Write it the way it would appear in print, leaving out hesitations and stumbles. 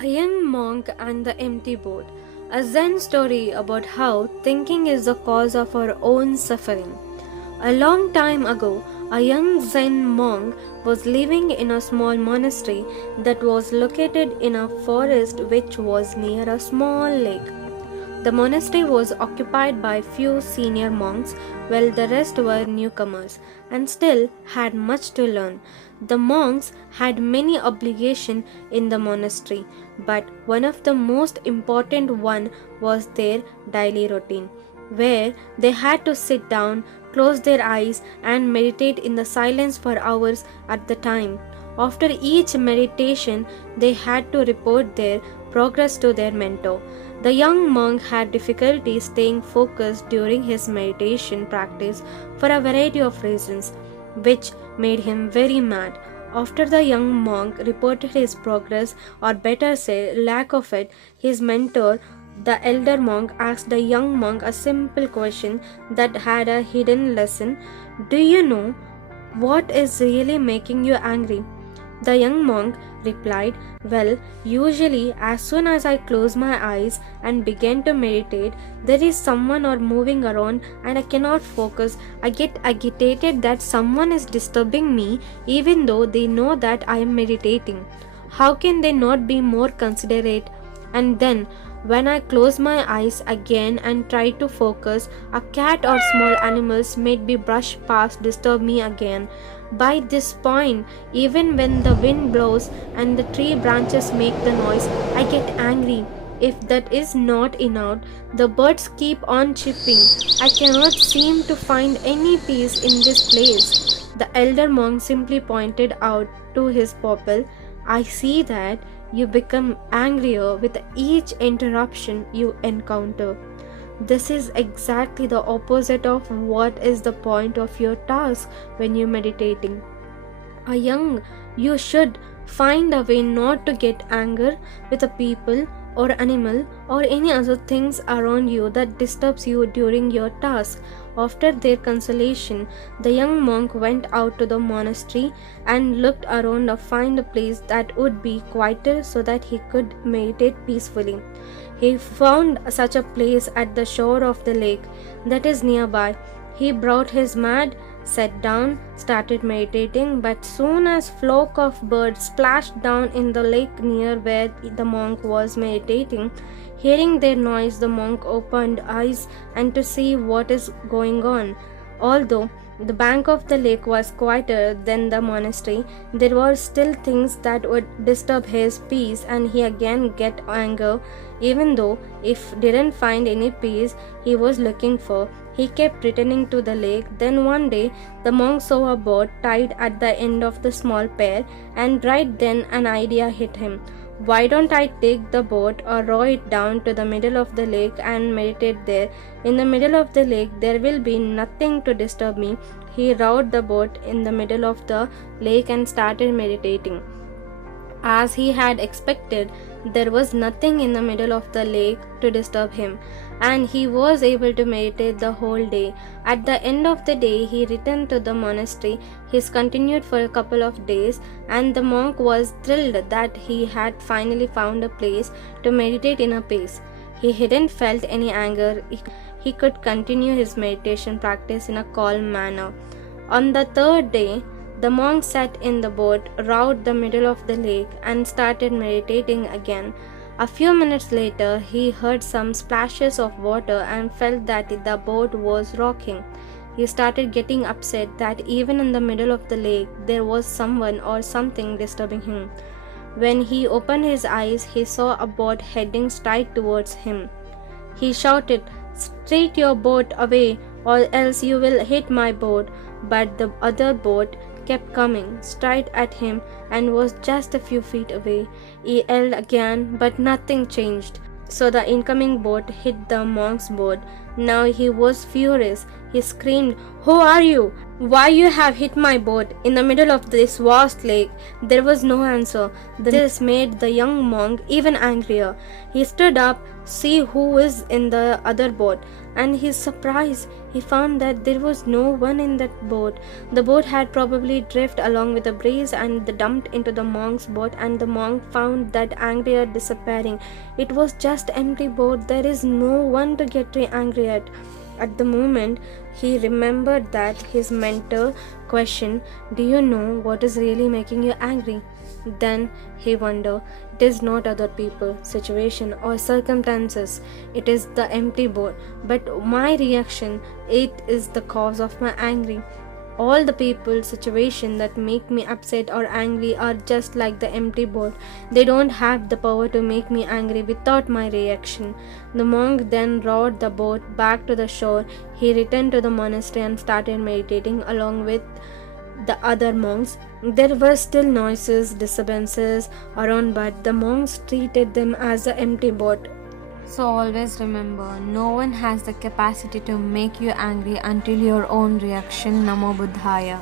A young monk and the empty boat. A Zen story about how thinking is the cause of our own suffering. A long time ago, a young Zen monk was living in a small monastery that was located in a forest which was near a small lake. The monastery was occupied by few senior monks, while the rest were newcomers and still had much to learn. The monks had many obligations in the monastery, but one of the most important one was their daily routine, where they had to sit down, close their eyes, and meditate in the silence for hours at the time. After each meditation, they had to report their progress to their mentor. The young monk had difficulty staying focused during his meditation practice for a variety of reasons, which made him very mad. After the young monk reported his progress, or better say, lack of it, his mentor, the elder monk, asked the young monk a simple question that had a hidden lesson. Do you know what is really making you angry? The young monk replied, well, usually as soon as I close my eyes and begin to meditate, there is someone or moving around and I cannot focus. I get agitated that someone is disturbing me even though they know that I am meditating. How can they not be more considerate? And then, when I close my eyes again and try to focus, a cat or small animals may be brushed past disturb me again. By this point, even when the wind blows and the tree branches make the noise, I get angry. If that is not enough, the birds keep on chirping. I cannot seem to find any peace in this place. The elder monk simply pointed out to his pupil, I see that you become angrier with each interruption you encounter. This is exactly the opposite of what is the point of your task when you're meditating. You should find a way not to get anger with a people or animal or any other things around you that disturbs you during your task. After their consolation, the young monk went out to the monastery and looked around to find a place that would be quieter so that he could meditate peacefully. He found such a place at the shore of the lake that is nearby. He brought his mat, sat down, started meditating, but soon as flock of birds splashed down in the lake near where the monk was meditating, hearing their noise, the monk opened eyes and to see what is going on. Although the bank of the lake was quieter than the monastery, there were still things that would disturb his peace, and he again get anger, even though if didn't find any peace he was looking for. He kept returning to the lake. Then one day the monk saw a boat tied at the end of the small pier, and right then an idea hit him. Why don't I take the boat or row it down to the middle of the lake and meditate there? In the middle of the lake there will be nothing to disturb me. He rowed the boat in the middle of the lake and started meditating. As he had expected, there was nothing in the middle of the lake to disturb him, and he was able to meditate the whole day. At the end of the day, he returned to the monastery. He continued for a couple of days, and the monk was thrilled that he had finally found a place to meditate in a peace. He hadn't felt any anger. He could continue his meditation practice in a calm manner. On the third day, the monk sat in the boat, rowed the middle of the lake, and started meditating again. A few minutes later, he heard some splashes of water and felt that the boat was rocking. He started getting upset that even in the middle of the lake, there was someone or something disturbing him. When he opened his eyes, he saw a boat heading straight towards him. He shouted, "Straight your boat away, or else you will hit my boat." But the other boat kept coming straight at him and was just a few feet away. He yelled again, but nothing changed. So the incoming boat hit the monk's boat. Now he was furious. He screamed, "Who are you? Why you have hit my boat in the middle of this vast lake?" There was no answer. This made the young monk even angrier. He stood up, see who is in the other boat, and his surprise, he found that there was no one in that boat. The boat had probably drifted along with the breeze and dumped into the monk's boat, and the monk found that angrier disappearing. It was just empty boat. There is no one to get angry at. At the moment, he remembered that his mentor questioned, "Do you know what is really making you angry?" Then he wondered, it is not other people, situation, or circumstances. It is the empty boat. But my reaction, it is the cause of my anger. All the people, situation that make me upset or angry are just like the empty boat. They don't have the power to make me angry without my reaction. The monk then rowed the boat back to the shore. He returned to the monastery and started meditating along with the other monks. There were still noises, disturbances around, but the monks treated them as an empty boat. So always remember, no one has the capacity to make you angry until your own reaction. Namo bhudhaya.